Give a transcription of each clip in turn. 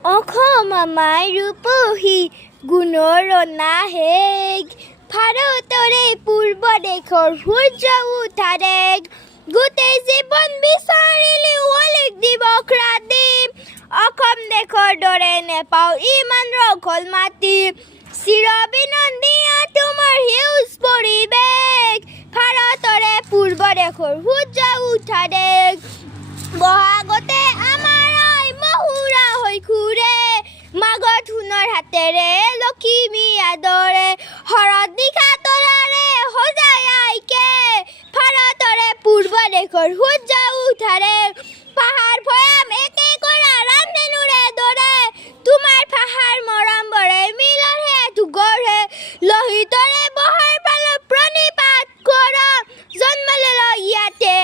অসমমাই ৰূপহী গুণৰ নাহেক ভাৰতৰে পূৰ্ব দেশৰ সূৰ্য উঠা দেশ গোটেই জীৱন বিচাৰিলেও অলেখ দিৱস ৰাতি অসম দেশৰ দৰে নেপাওঁ ইমান ৰখল মাটি চিৰবিনন্দীয়া তোমাৰ সেউজ পৰিৱেশ ভাৰতৰে পূৰ্ব দেশৰ সূৰ্য উঠা দেশ বহাগতে আমাৰ আই মহুৰা হৈ ঘূৰে মাঘত সোণৰ হাতেৰে লখিমী আদৰে শৰৎ নিশা তৰাৰে সজাই আইকে ভাৰতৰে পূৰ্ব দেশৰ সূৰ্য উঠাৰে পাহাৰ ভৈয়াম একে কৰা ৰামধেনুৰে দৰে তোমাৰ পাহাৰ মৰম বৰে মিলনহে গঢ়ে লোহিতৰে বহাৰ প্ৰাণত প্ৰণিপাত কৰ জন্ম ল'ল ইয়াতে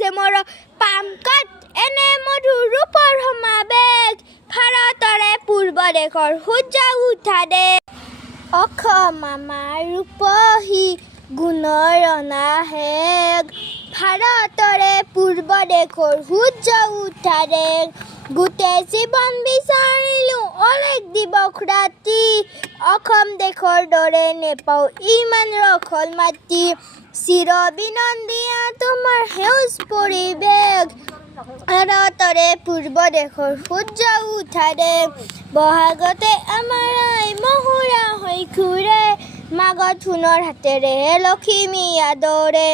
যে মোৰ পামকাত এনে মধুৰ ৰূপৰ সমাবেশ ভাৰতৰে পূৰ্ব দেশৰ সূৰ্য উঠা দেশ অসম আমাৰ ৰূপহী গুণৰ নাহেক ভাৰতৰে পূৰ্ব দেশৰ সূৰ্য উঠা দেশ গোটেই জীৱন বিচাৰিলোঁ অলেখ দিৱস ৰাতি অসম দেশৰ দৰে নেপাওঁ ইমান ৰখল মাটি চিৰবিনন্দীয়া তোমাৰ সেউজ পৰিৱেশ ভাৰতৰে পূৰ্ব দেশৰ সূৰ্য উঠা দেশ বহাগতে আমাৰ আই মহুৰা হৈ ঘূৰে মাঘত সোণৰ হাতেৰে লখিমী আদৰে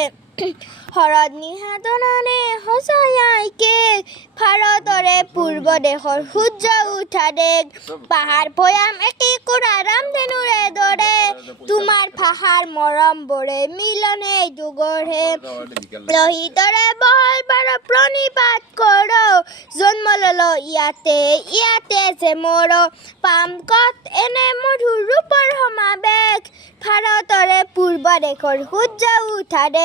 শৰৎ নিশা তৰাৰে সজাই আইকে ভাৰতৰে পূৰ্ব দেশৰ সূৰ্য উঠা দেশ পাহাৰ ভৈয়াম একে কৰা ৰামধেনুৰে দৰে তোমাৰ ভাষাৰ মৰম বৰে মিলনে গঢ়ে লোহিতৰে বহল বাৰ প্ৰণিপাত কৰ জন্ম ল'ল ইয়াতে যে মোৰ পামকত এনে মধুৰ ৰূপৰ সমাবেশ ভাৰতৰে পূৰ্ব দেশৰ সূৰ্য উঠা দেশ